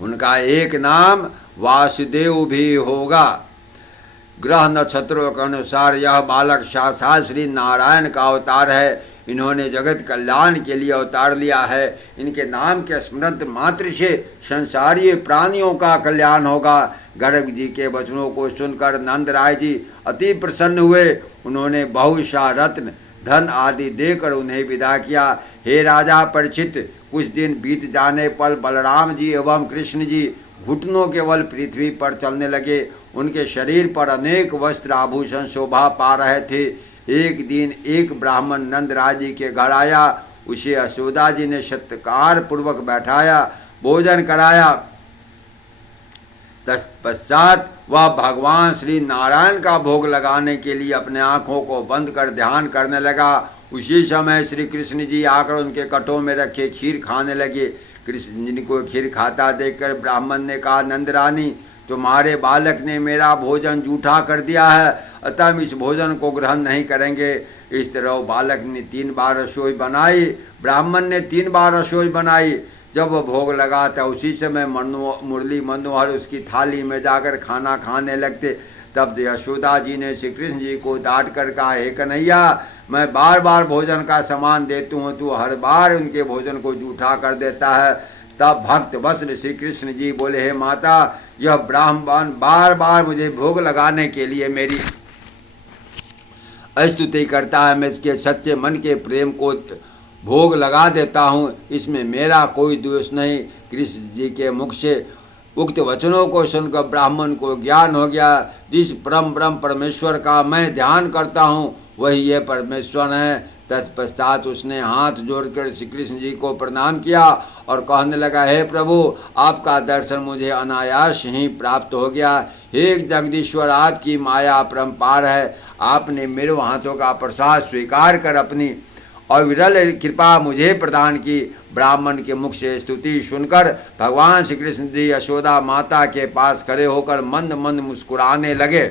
उनका एक नाम वासुदेव भी होगा। ग्रह नक्षत्रों के अनुसार यह बालक साक्षात श्री नारायण का अवतार है। इन्होंने जगत कल्याण के लिए अवतार लिया है। इनके नाम के स्मरण मात्र से संसारीय प्राणियों का कल्याण होगा। गर्ग जी के वचनों को सुनकर नंद राय जी अति प्रसन्न हुए। उन्होंने बहुशा रत्न धन आदि देकर उन्हें विदा किया। हे राजा परीक्षित, कुछ दिन बीत जाने पर बलराम जी एवं कृष्ण जी घुटनों के बल पृथ्वी पर चलने लगे। उनके शरीर पर अनेक वस्त्र आभूषण शोभा पा रहे थे। एक दिन एक ब्राह्मण नंद राय जी के घर आया। उसे यशोदा जी ने सत्कार पूर्वक बैठाया, भोजन कराया। तत्पश्चात वह भगवान श्री नारायण का भोग लगाने के लिए अपने आँखों को बंद कर ध्यान करने लगा। उसी समय श्री कृष्ण जी आकर उनके कटों में रखे खीर खाने लगे। कृष्ण जी को खीर खाता देखकर ब्राह्मण ने कहा, नंद रानी, तुम्हारे बालक ने मेरा भोजन जूठा कर दिया है, अतः हम इस भोजन को ग्रहण नहीं करेंगे। इस तरह बालक ने 3 बार रसोई बनाई। ब्राह्मण ने 3 बार रसोई बनाई। जब वह भोग लगा था उसी समय मुरली मनोहर उसकी थाली में जाकर खाना खाने लगते। तब यशोदा जी ने श्री कृष्ण जी को डांट कर कहा, हे कन्हैया, मैं बार बार भोजन का सामान देती हूँ, तू हर बार उनके भोजन को जूठा कर देता है। तब भक्त वत्सल श्री कृष्ण जी बोले, हे माता, यह ब्राह्मण बार बार मुझे भोग लगाने के लिए मेरी स्तुति करता है। मैं इसके सच्चे मन के प्रेम को भोग लगा देता हूँ, इसमें मेरा कोई दोष नहीं। कृष्ण जी के मुख से उक्त वचनों को सुनकर ब्राह्मण को ज्ञान हो गया। जिस परम ब्रह्म परमेश्वर का मैं ध्यान करता हूँ वही ये परमेश्वर है। तत्पश्चात उसने हाथ जोड़कर श्री कृष्ण जी को प्रणाम किया और कहने लगा, हे प्रभु, आपका दर्शन मुझे अनायास ही प्राप्त हो गया। हे जगदीश्वर, आपकी माया अपरंपार है। आपने मेरे हाथों का प्रसाद स्वीकार कर अपनी अविरल कृपा मुझे प्रदान की। ब्राह्मण के मुख से स्तुति सुनकर भगवान श्री कृष्ण जी यशोदा माता के पास खड़े होकर मंद मंद मुस्कुराने लगे।